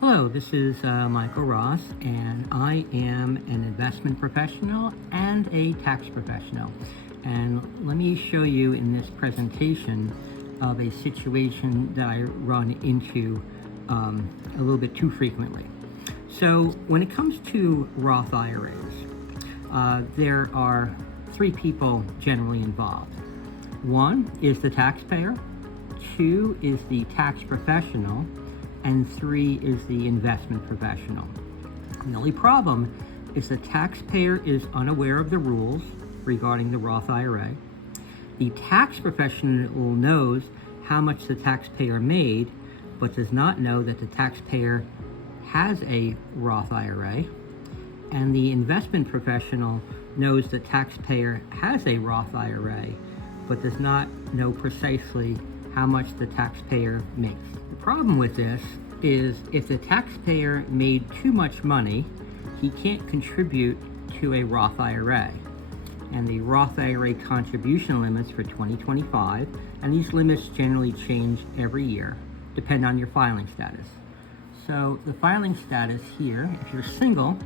Hello, this is Michael Ross, and I am an investment professional and a tax professional. And let me show you in this presentation of a situation that I run into a little bit too frequently. So when it comes to Roth IRAs, there are three people generally involved. One is the taxpayer, two is the tax professional, and three is the investment professional. The only problem is the taxpayer is unaware of the rules regarding the Roth IRA. The tax professional knows how much the taxpayer made, but does not know that the taxpayer has a Roth IRA. And the investment professional knows the taxpayer has a Roth IRA, but does not know precisely how much the taxpayer makes. The problem with this is if the taxpayer made too much money, he can't contribute to a Roth IRA. And the Roth IRA contribution limits for 2025, and these limits generally change every year, depend on your filing status. So the filing status here, if you're single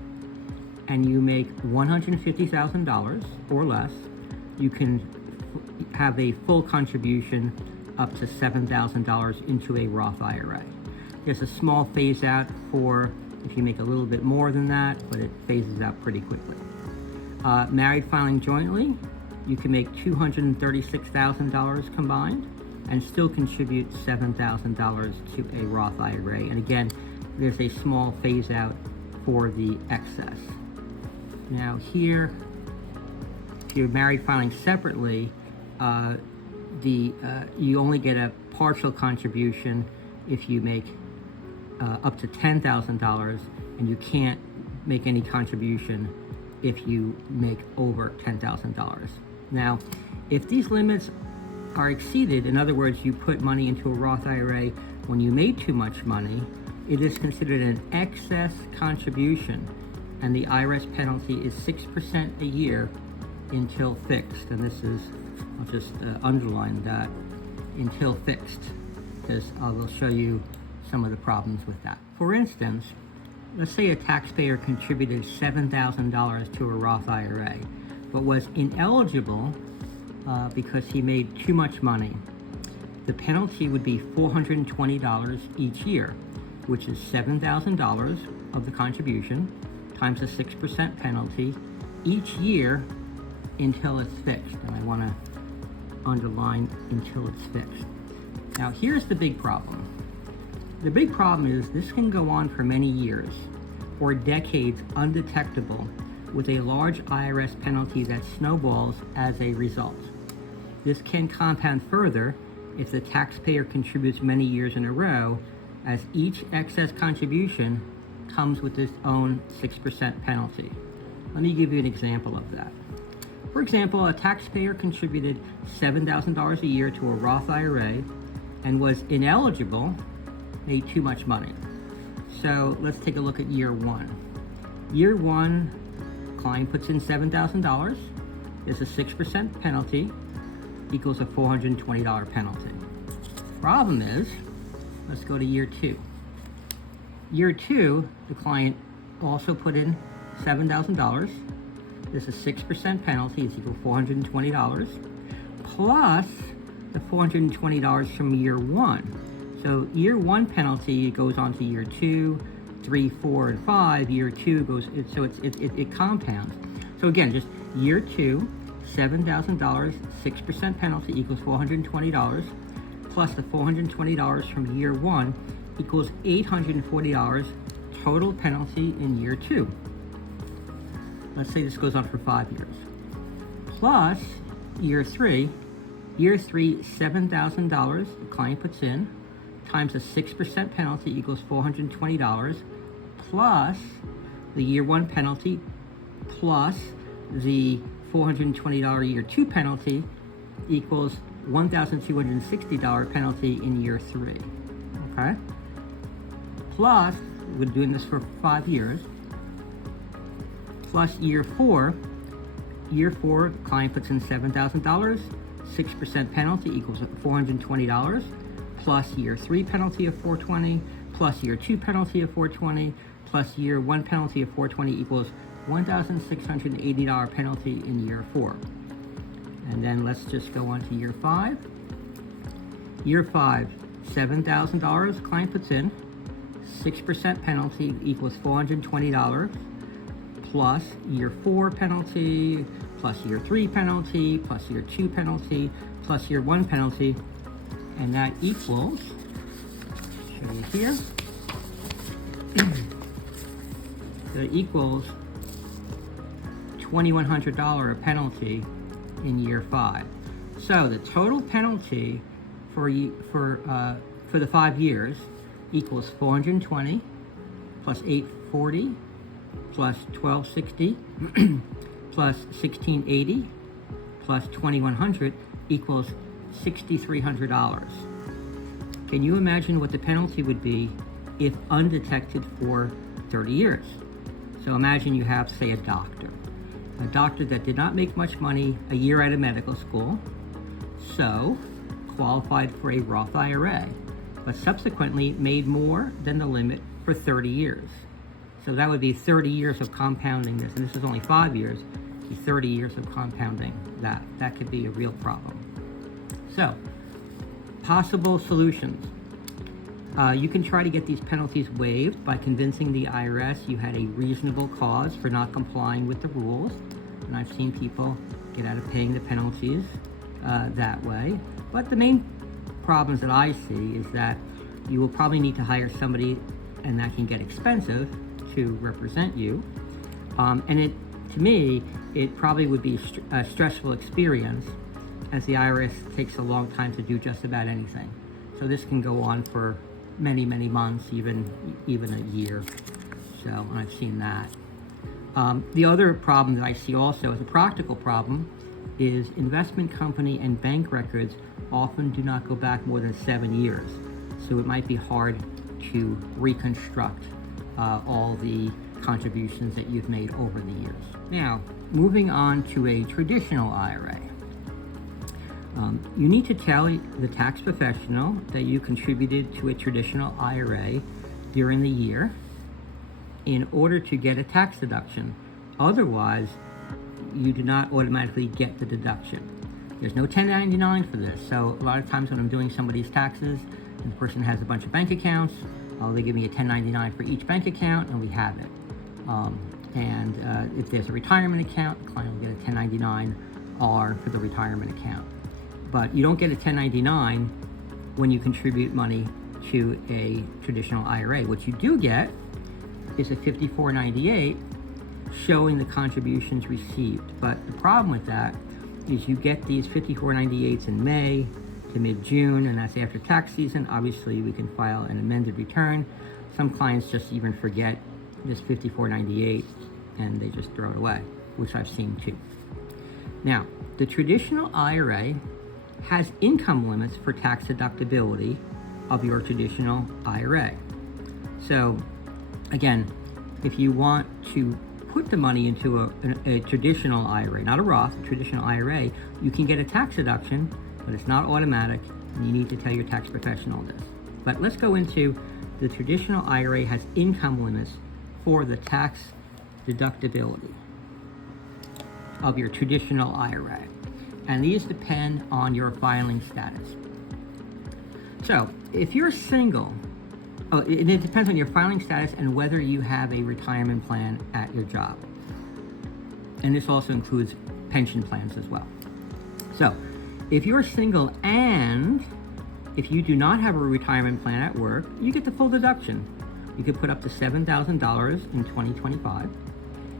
and you make $150,000 or less, you can have a full contribution up to $7,000 into a Roth IRA. There's a small phase out for if you make a little bit more than that, but it phases out pretty quickly. Married filing jointly, you can make $236,000 combined and still contribute $7,000 to a Roth IRA. And again, there's a small phase out for the excess. Now here, if you're married filing separately, you only get a partial contribution if you make up to $10,000, and you can't make any contribution if you make over $10,000. Now, if these limits are exceeded, in other words, you put money into a Roth IRA when you made too much money, it is considered an excess contribution, and the IRS penalty is 6% a year until fixed. And this is, I'll just underline that, until fixed, because I will show you some of the problems with that. For instance, let's say a taxpayer contributed $7,000 to a Roth IRA, but was ineligible because he made too much money. The penalty would be $420 each year, which is $7,000 of the contribution times a 6% penalty each year until it's fixed. And I want to underline until it's fixed. Now here's the big problem. The big problem is this can go on for many years or decades undetectable, with a large IRS penalty that snowballs as a result. This can compound further if the taxpayer contributes many years in a row, as each excess contribution comes with its own 6% penalty. Let me give you an example of that. For example, a taxpayer contributed $7,000 a year to a Roth IRA and was ineligible, made too much money. So let's take a look at year one. Year one, client puts in $7,000. There's a 6% penalty, equals a $420 penalty. Problem is, let's go to year two. Year two, the client also put in $7,000. There's a 6% penalty, is equal to $420, plus the $420 from year one. So year one penalty goes on to year 2, 3, 4, and 5. Year 2 goes, so it compounds. So again, just year 2, $7,000, 6% penalty equals $420, plus the $420 from year 1 equals $840 total penalty in year 2. Let's say this goes on for 5 years. Plus year 3, $7,000 the client puts in, times a 6% penalty equals $420, plus the year 1 penalty, plus the $420 year 2 penalty equals $1,260 penalty in year 3. Okay? Plus, we're doing this for 5 years, plus year 4, client puts in $7,000, 6% penalty equals $420, plus year 3 penalty of $420, plus year 2 penalty of $420 plus year 1 penalty of $420 equals $1,680 penalty in year 4. And then let's just go on to year 5. Year 5, $7,000 client puts in, 6% penalty equals $420 plus year 4 penalty, plus year 3 penalty, plus year 2 penalty, plus year 1 penalty, and that equals, show you here, that equals $2,100 penalty in year 5. So the total penalty for the 5 years equals 420 plus 840 plus 1260 plus 1680 plus 2100 equals $6,300. Can you imagine what the penalty would be if undetected for 30 years? So imagine you have, say, a doctor that did not make much money a year out of medical school, so qualified for a Roth IRA, but subsequently made more than the limit for 30 years. So that would be 30 years of compounding this, and this is only 5 years, 30 years of compounding that. That could be a real problem. So, possible solutions. You can try to get these penalties waived by convincing the IRS you had a reasonable cause for not complying with the rules. And I've seen people get out of paying the penalties that way. But the main problems that I see is that you will probably need to hire somebody, and that can get expensive, to represent you. And to me, it probably would be a stressful experience, as the IRS takes a long time to do just about anything. So this can go on for many, many months, even a year. So I've seen that. The other problem that I see also as a practical problem is investment company and bank records often do not go back more than 7 years. So it might be hard to reconstruct all the contributions that you've made over the years. Now, moving on to a traditional IRA. You need to tell the tax professional that you contributed to a traditional IRA during the year in order to get a tax deduction. Otherwise, you do not automatically get the deduction. There's no 1099 for this. So a lot of times when I'm doing somebody's taxes and the person has a bunch of bank accounts, they give me a 1099 for each bank account, and we have it. If there's a retirement account, the client will get a 1099-R for the retirement account. But you don't get a 1099 when you contribute money to a traditional IRA. What you do get is a 5498 showing the contributions received. But the problem with that is you get these 5498s in May to mid-June, and that's after tax season. Obviously, we can file an amended return. Some clients just even forget this 5498 and they just throw it away, which I've seen too. Now, the traditional IRA has income limits for tax deductibility of your traditional IRA. So, again, if you want to put the money into a traditional IRA, not a Roth, a traditional IRA, you can get a tax deduction, but it's not automatic, and you need to tell your tax professional this. But let's go into the traditional IRA has income limits for the tax deductibility of your traditional IRA. And these depend on your filing status. So, if you're single, it depends on your filing status and whether you have a retirement plan at your job. And this also includes pension plans as well. So, if you're single and if you do not have a retirement plan at work, you get the full deduction. You can put up to $7,000 in 2025,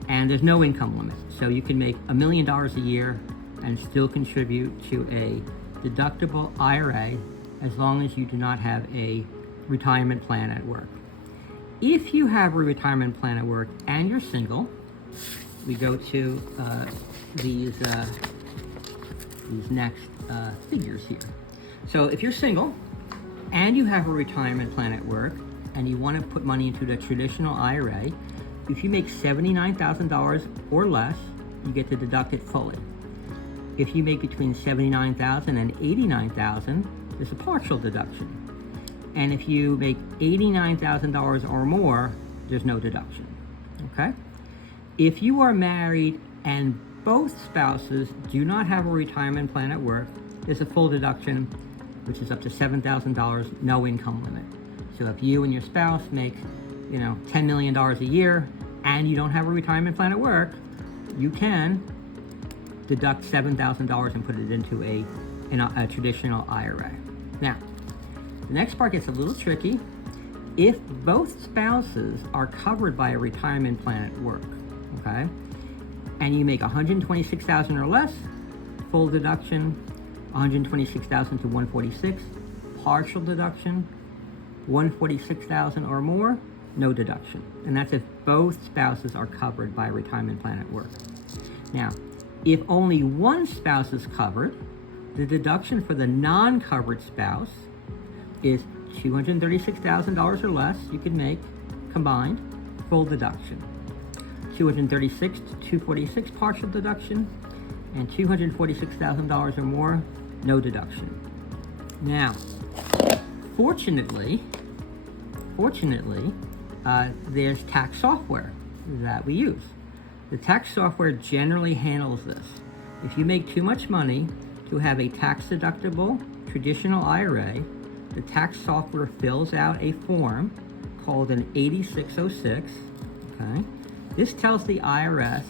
and there's no income limit. So you can make $1 million a year and still contribute to a deductible IRA as long as you do not have a retirement plan at work. If you have a retirement plan at work and you're single, we go to these next figures here. So if you're single and you have a retirement plan at work and you want to put money into the traditional IRA, if you make $79,000 or less, you get to deduct it fully. If you make between $79,000 and $89,000, there's a partial deduction. And if you make $89,000 or more, there's no deduction, okay? If you are married and both spouses do not have a retirement plan at work, there's a full deduction, which is up to $7,000, no income limit. So if you and your spouse make, $10 million a year and you don't have a retirement plan at work, you can deduct $7,000 and put it into a traditional IRA. Now, the next part gets a little tricky. If both spouses are covered by a retirement plan at work, okay, and you make $126,000 or less, full deduction, $126,000 to $146,000, partial deduction, $146,000 or more, no deduction. And that's if both spouses are covered by a retirement plan at work. Now, if only one spouse is covered, the deduction for the non-covered spouse is $236,000 or less you could make combined, full deduction. $236,000 to $246,000 partial deduction, and $246,000 or more, no deduction. Now, fortunately, there's tax software that we use. The tax software generally handles this. If you make too much money to have a tax-deductible traditional IRA, the tax software fills out a form called an 8606, okay? This tells the IRS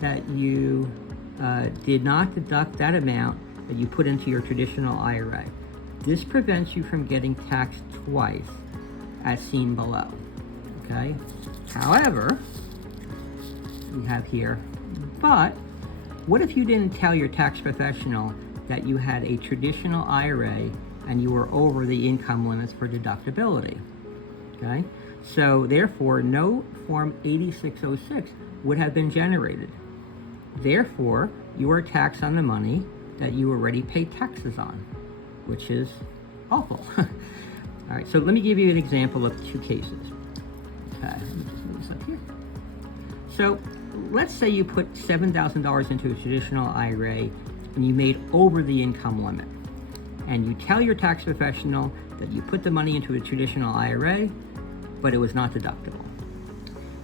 that you did not deduct that amount that you put into your traditional IRA. This prevents you from getting taxed twice, as seen below, okay? However, we have here, but what if you didn't tell your tax professional that you had a traditional IRA and you were over the income limits for deductibility, okay? So therefore, no Form 8606 would have been generated. Therefore, you are taxed on the money that you already paid taxes on, which is awful. All right, so let me give you an example of two cases. Okay, let me just move this up here. So let's say you put $7,000 into a traditional IRA and you made over the income limit. And you tell your tax professional that you put the money into a traditional IRA, but it was not deductible.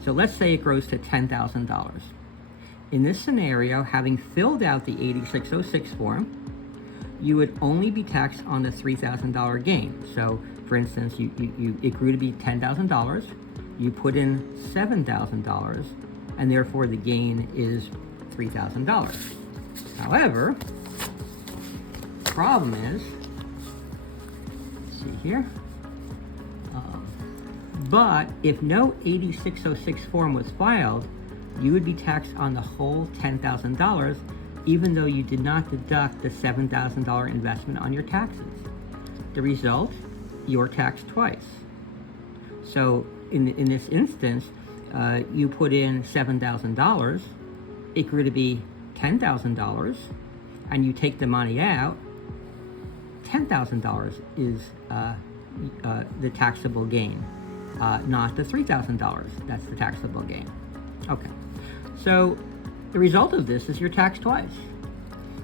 So let's say it grows to $10,000. In this scenario, having filled out the 8606 form, you would only be taxed on the $3,000 gain. So for instance, it grew to be $10,000, you put in $7,000, and therefore the gain is $3,000. However, the problem is, let's see here, but if no 8606 form was filed, you would be taxed on the whole $10,000, even though you did not deduct the $7,000 investment on your taxes. The result, you're taxed twice. So in this instance, you put in $7,000, it grew to be $10,000, and you take the money out, $10,000 is the taxable gain, not the $3,000. That's the taxable gain. Okay, so the result of this is you're taxed twice.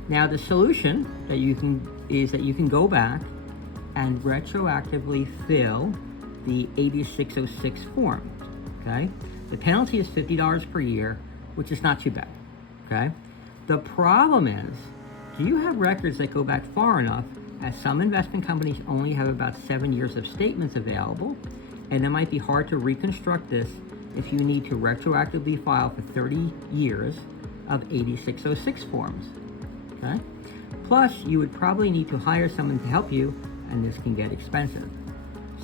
Now the solution that you can go back and retroactively fill the 8606 form. Okay, the penalty is $50 per year, which is not too bad. Okay, the problem is, do you have records that go back far enough? As some investment companies only have about 7 years of statements available, and it might be hard to reconstruct this if you need to retroactively file for 30 years of 8606 forms, okay? Plus, you would probably need to hire someone to help you, and this can get expensive.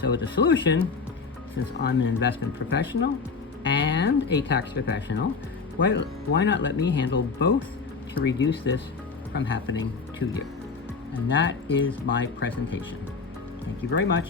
So the solution, since I'm an investment professional and a tax professional, why not let me handle both to reduce this from happening to you? And that is my presentation. Thank you very much.